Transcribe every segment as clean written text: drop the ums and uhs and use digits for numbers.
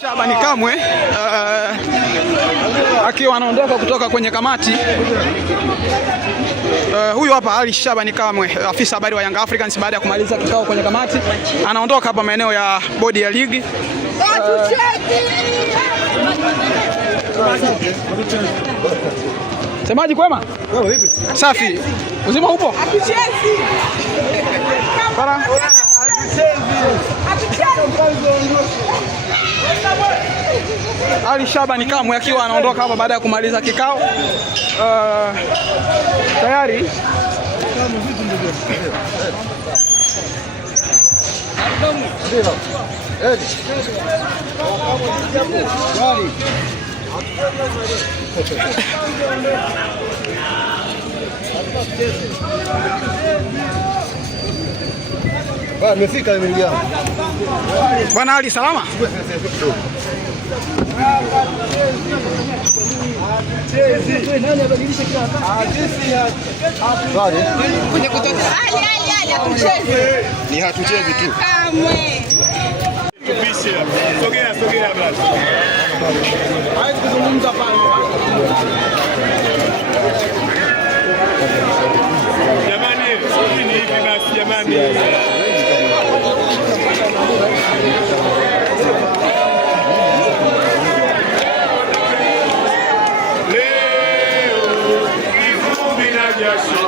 Shabani Kamwe akiwa anaondoka kutoka kwenye kamati. Huyu hapa Ali Shabani Kamwe, afisa habari wa Young Africans, baada ya kumaliza kikao kwenye kamati, anaondoka hapa maeneo ya bodi ya ligi. Semaji kwema? Vipi? Safi. Uzima upo? Para. Ali Shabani Kamwe akiwa anaondoka hapa baada ya kumaliza kikao. Tayari amefika nimeingia. Bwana Ali, salama? Ni hatuchezi tu. Sogea basi. Haiwezi kuzungumza pale. Jamani, ni hivi basi jamani. Leo kivumbi na jasho.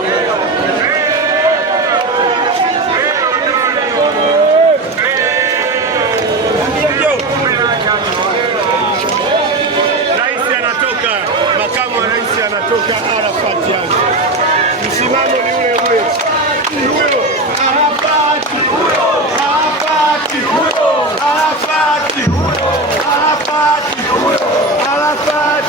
Rais anatoka, makamu wa rais anatoka Arafat yangu. Msimamo ni ule ule. Huyo Arafat, Arafat, Arafat, Arafat, Arafat,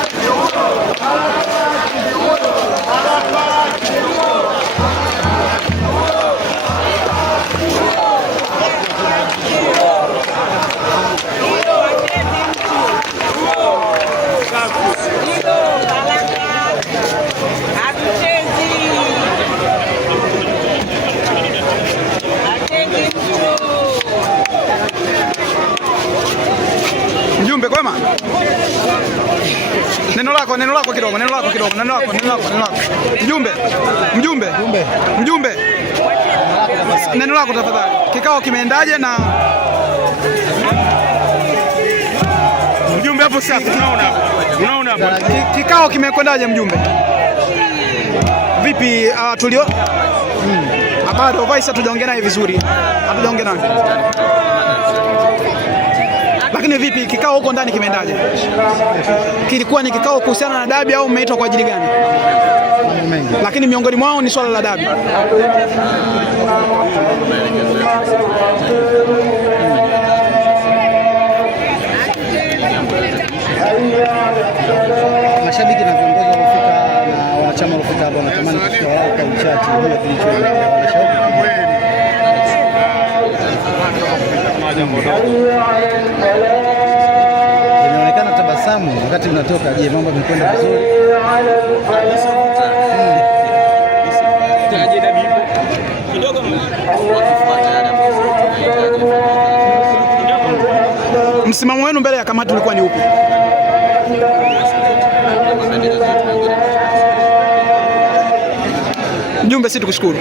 Mjumbe kwema? Neno lako kidogo. Mjumbe. Neno lako tafadhali. Kikao kimeendaje na mjumbe hapo sasa unaona hapa. Kikao kimekwendaje mjumbe? Vipi tulio? Bado Vice hatujaongea naye vizuri. Lakini vipi kikao huko ndani kimeendaje? Kilikuwa ni kikao kuhusiana na dabi au mmeitwa kwa ajili gani? Lakini miongoni mwao ni swala la dabi. Mashabiki na viongozi waliofika na wanachama waliofika hapa wanatamani kusikia wao kwa uchache bila kilichoendelea. Inaonekana tabasamu wakati unatoka. Je, mambo yamekwenda vizuri? Msimamo wenu mbele ya kamati ulikuwa ni upi? Mjumbe, sisi tukushukuru.